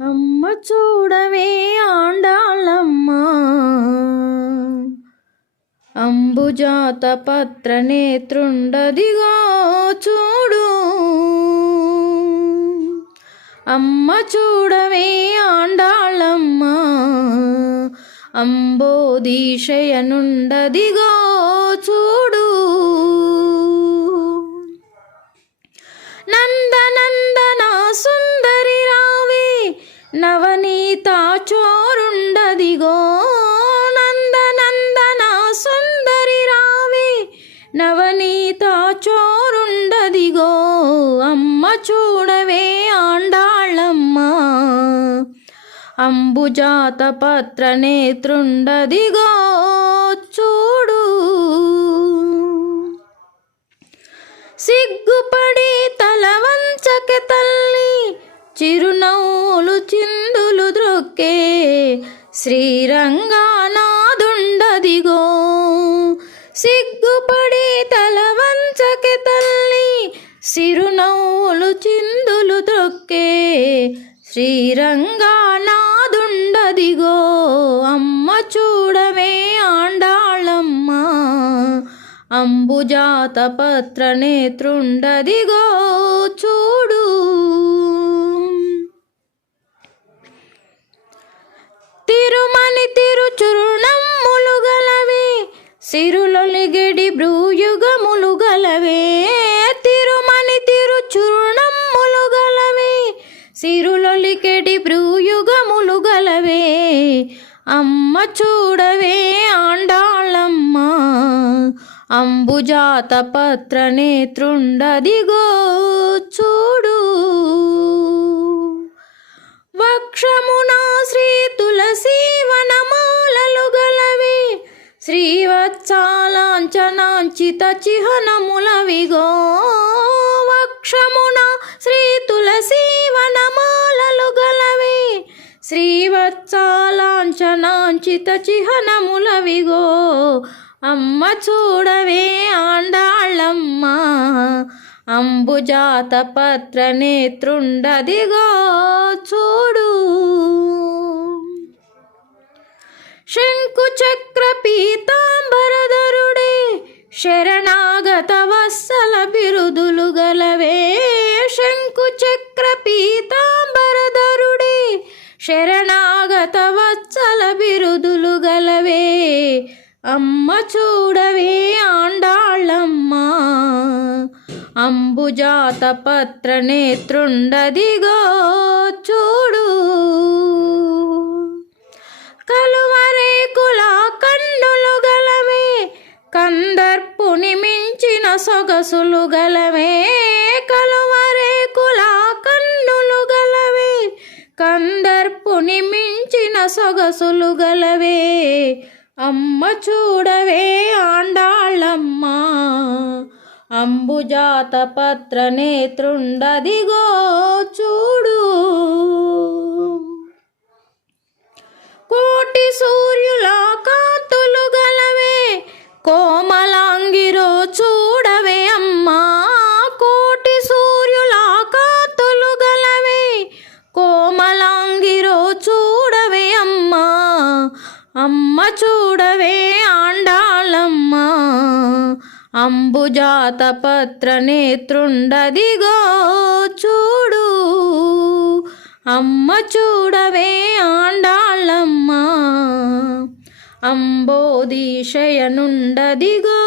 అమ్మ చూడవే ఆండాళమ్మ అంబుజాత పత్ర నేత్రుండదిగో చూడు. అమ్మ చూడవే ఆండాళమ్మ అంబోధీశయనుండదిగో చూడు. నందనందన సుందరి రావే నవనీతా చోరుండదిగో. నందనందన సుందరి రావే నవనీతా చోరుండదిగో. అమ్మ చూడవే ఆండాళమ్మ అంబుజాత పత్ర నేత్రుండదిగో చూడు. సిగ్గుపడి తల వంచకె తల్లి చిరునవ్వులు చిందులు ద్రొక్కే శ్రీరంగనాథుండదిగో. సిగ్గుపడి తల వంచకె తల్లి చిరునవ్వులు చిందులు ద్రొక్కే శ్రీరంగనాథుండదిగో. అమ్మ చూడవే ఆండాళమ్మ అంబుజాత పత్ర నేత్రుండదిగో చూడు. తిరుమని తిరుచురుణమ్ములు గలవే సిరులొలిగెడి భ్రూయుగములు గలవే. తిరుమని తిరుచురుణమ్ములు గలవే సిరులొలిగెడి భ్రూయుగములు గలవే. అమ్మ చూడవే ఆండాళమ్మ అంబుజాత పత్ర నేత్రుండదిగో చూడు. వక్షమున శ్రీ తులసీ వనమాలలు గలవే శ్రీవత్సాలాంఛనాంచిత చిహ్నములవిగో. వక్షమున శ్రీ తులసీ వనమాలలు గలవే శ్రీవత్సాలాంఛనాంచిత చిహ్నములవిగో. అమ్మ చూడవే ఆండాళమ్మ అంబుజాత పత్ర నేత్రుండదిగో చూడు. శంకు చక్ర పీతాంబరధరుడే శరణాగత వత్సల బిరుదులు గలవే. శంకు చక్ర పీతాంబరధరుడే శరణాగత వత్సల బిరుదులు గలవే. అమ్మ చూడవే ఆండాళమ్మ అంబుజాత పత్ర నేత్రుండదిగో చూడు. కలువరేకుల కన్నులు గలవే కందర్పుని మించిన సొగసులు గలవే. కలువరేకుల కన్నులు గలవే కందర్పుని మించిన సొగసులు గలవే. అమ్మ చూడవే ఆండాళమ్మ అంబుజాత పత్ర నేత్రుండదిగో చూడు. కోటి సూర్యుల కాంతులు గలవే కోమలాంగిరో చూడవే అమ్మా. కోటి సూర్యుల కాంతులు గలవే కోమలాంగిరో చూడవే అమ్మా. అమ్మ చూడవే ఆండాళమ్మ అంబుజాత పత్ర నేత్రుండదిగో చూడు. అమ్మ చూడవే ఆండాళమ్మ అంబోధీశయనుండదిగో